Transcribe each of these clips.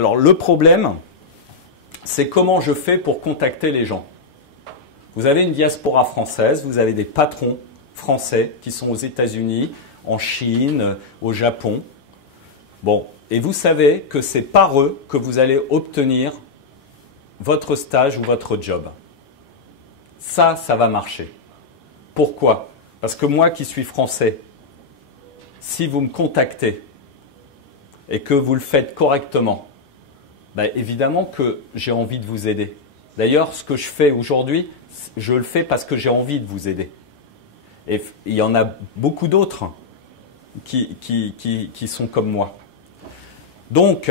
Alors le problème, c'est comment je fais pour contacter les gens. Vous avez une diaspora française, vous avez des patrons français qui sont aux États-Unis, en Chine, au Japon. Bon, et vous savez que c'est par eux que vous allez obtenir votre stage ou votre job. Ça va marcher. Pourquoi? Parce que moi qui suis français, si vous me contactez et que vous le faites correctement, ben évidemment que j'ai envie de vous aider. D'ailleurs, ce que je fais aujourd'hui, je le fais parce que j'ai envie de vous aider. Et il y en a beaucoup d'autres qui sont comme moi. Donc,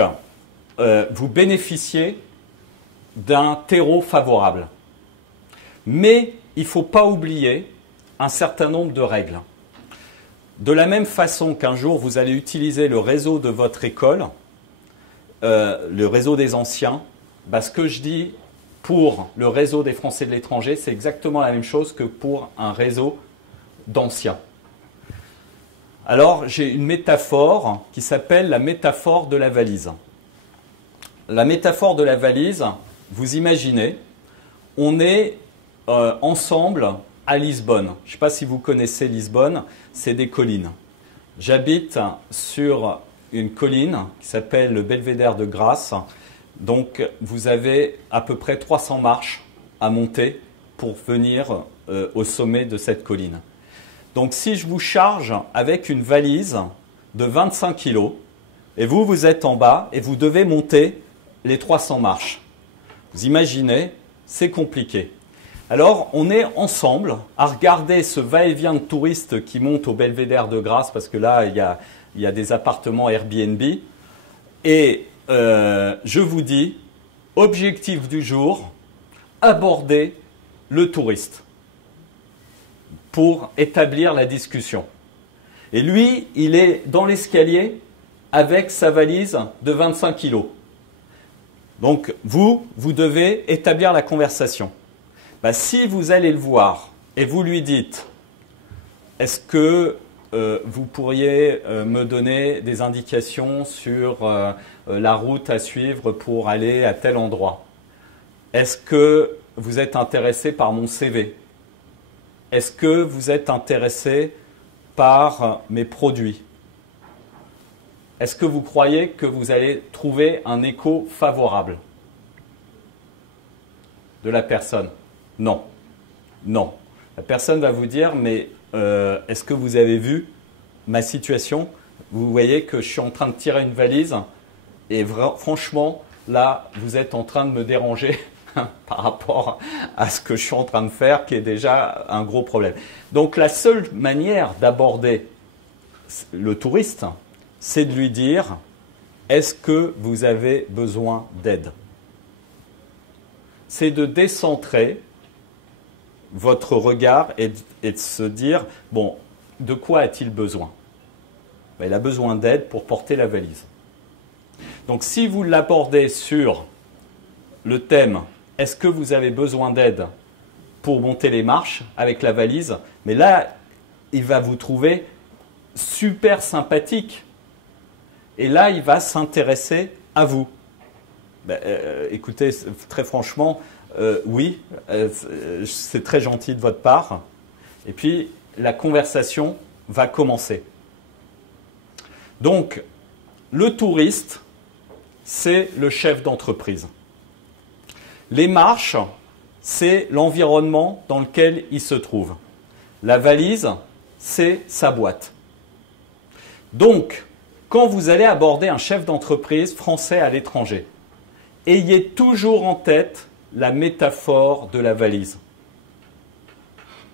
vous bénéficiez d'un terreau favorable. Mais il ne faut pas oublier un certain nombre de règles. De la même façon qu'un jour, vous allez utiliser le réseau de votre école, le réseau des anciens, bah, ce que je dis pour le réseau des Français de l'étranger, c'est exactement la même chose que pour un réseau d'anciens. Alors, j'ai une métaphore qui s'appelle la métaphore de la valise. La métaphore de la valise, vous imaginez, on est ensemble à Lisbonne. Je ne sais pas si vous connaissez Lisbonne, c'est des collines. J'habite sur une colline qui s'appelle le Belvédère de Grasse. Donc, vous avez à peu près 300 marches à monter pour venir au sommet de cette colline. Donc, si je vous charge avec une valise de 25 kg, et vous êtes en bas et vous devez monter les 300 marches. Vous imaginez, c'est compliqué. Alors, on est ensemble à regarder ce va-et-vient de touristes qui montent au Belvédère de Grasse, parce que là, il y a des appartements Airbnb. Et je vous dis, objectif du jour, aborder le touriste pour établir la discussion. Et lui, il est dans l'escalier avec sa valise de 25 kg. Donc, vous devez établir la conversation. Bah, si vous allez le voir et vous lui dites « Est-ce que vous pourriez me donner des indications sur la route à suivre pour aller à tel endroit? Est-ce que vous êtes intéressé par mon CV? Est-ce que vous êtes intéressé par mes produits? Est-ce que vous croyez que vous allez trouver un écho favorable de la personne? Non. Non. La personne va vous dire, mais est-ce que vous avez vu ma situation? Vous voyez que je suis en train de tirer une valise et franchement, là, vous êtes en train de me déranger par rapport à ce que je suis en train de faire, qui est déjà un gros problème. Donc, la seule manière d'aborder le touriste, c'est de lui dire, est-ce que vous avez besoin d'aide? C'est de décentrer votre regard et de se dire, bon, de quoi a-t-il besoin? Il a besoin d'aide pour porter la valise. Donc, si vous l'abordez sur le thème, est-ce que vous avez besoin d'aide pour monter les marches avec la valise? Mais là, il va vous trouver super sympathique. Et là, il va s'intéresser à vous. Écoutez, très franchement, oui, c'est très gentil de votre part. Et puis, la conversation va commencer. Donc, le touriste, c'est le chef d'entreprise. Les marches, c'est l'environnement dans lequel il se trouve. La valise, c'est sa boîte. Donc, quand vous allez aborder un chef d'entreprise français à l'étranger, ayez toujours en tête la métaphore de la valise.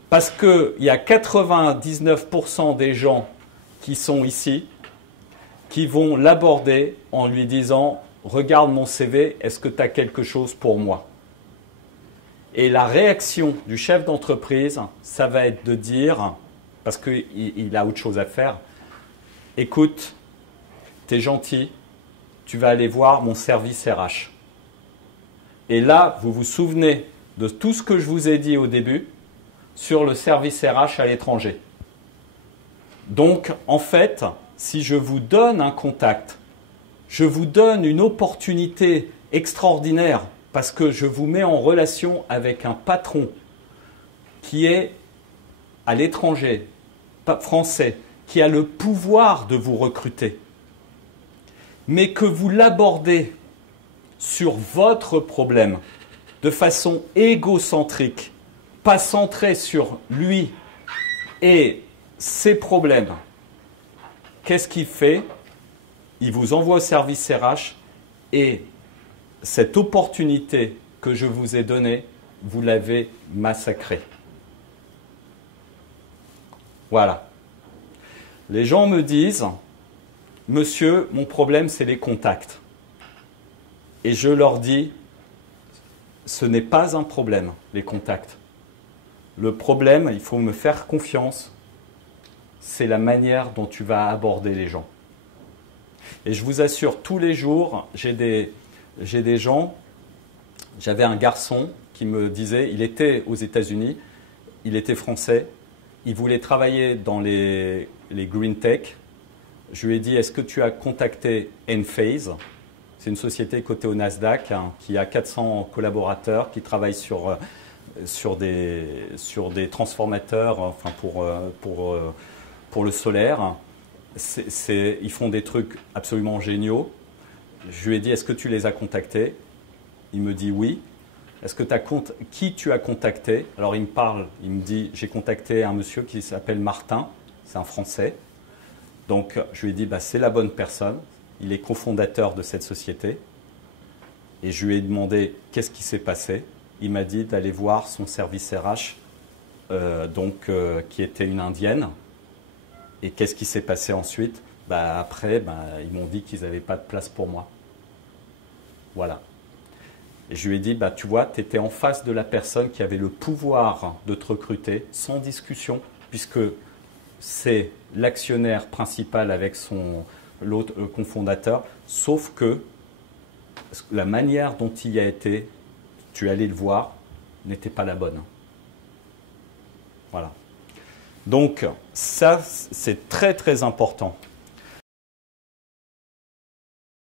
Parce qu'il y a 99% des gens qui sont ici qui vont l'aborder en lui disant « Regarde mon CV, est-ce que tu as quelque chose pour moi ?» Et la réaction du chef d'entreprise, ça va être de dire, parce qu'il a autre chose à faire, « Écoute, tu es gentil, tu vas aller voir mon service RH. » Et là, vous vous souvenez de tout ce que je vous ai dit au début sur le service RH à l'étranger. Donc, en fait, si je vous donne un contact, je vous donne une opportunité extraordinaire parce que je vous mets en relation avec un patron qui est à l'étranger, français, qui a le pouvoir de vous recruter, mais que vous l'abordez sur votre problème de façon égocentrique, pas centrée sur lui et ses problèmes, qu'est-ce qu'il fait? Il vous envoie au service RH et cette opportunité que je vous ai donnée, vous l'avez massacrée. Voilà. Les gens me disent, monsieur, mon problème, c'est les contacts. Et je leur dis, ce n'est pas un problème, les contacts. Le problème, il faut me faire confiance, c'est la manière dont tu vas aborder les gens. Et je vous assure, tous les jours, j'ai des gens, j'avais un garçon qui me disait, il était aux États-Unis, il était français, il voulait travailler dans les green tech. Je lui ai dit, est-ce que tu as contacté Enphase? C'est une société cotée au Nasdaq qui a 400 collaborateurs, qui travaille sur des transformateurs enfin pour le solaire. Ils font des trucs absolument géniaux. Je lui ai dit, est-ce que tu les as contactés? Il me dit oui. Est-ce que qui tu as contacté? Alors il me parle, il me dit, j'ai contacté un monsieur qui s'appelle Martin, c'est un Français. Donc je lui ai dit, bah, c'est la bonne personne. Il est cofondateur de cette société. Et je lui ai demandé qu'est-ce qui s'est passé. Il m'a dit d'aller voir son service RH, qui était une Indienne. Et qu'est-ce qui s'est passé ensuite? Bah, après, ils m'ont dit qu'ils n'avaient pas de place pour moi. Voilà. Et je lui ai dit, bah, tu vois, tu étais en face de la personne qui avait le pouvoir de te recruter sans discussion, puisque c'est l'actionnaire principal avec l'autre cofondateur, sauf que la manière dont il y a été, tu allais le voir, n'était pas la bonne. Voilà. Donc, ça, c'est très très important.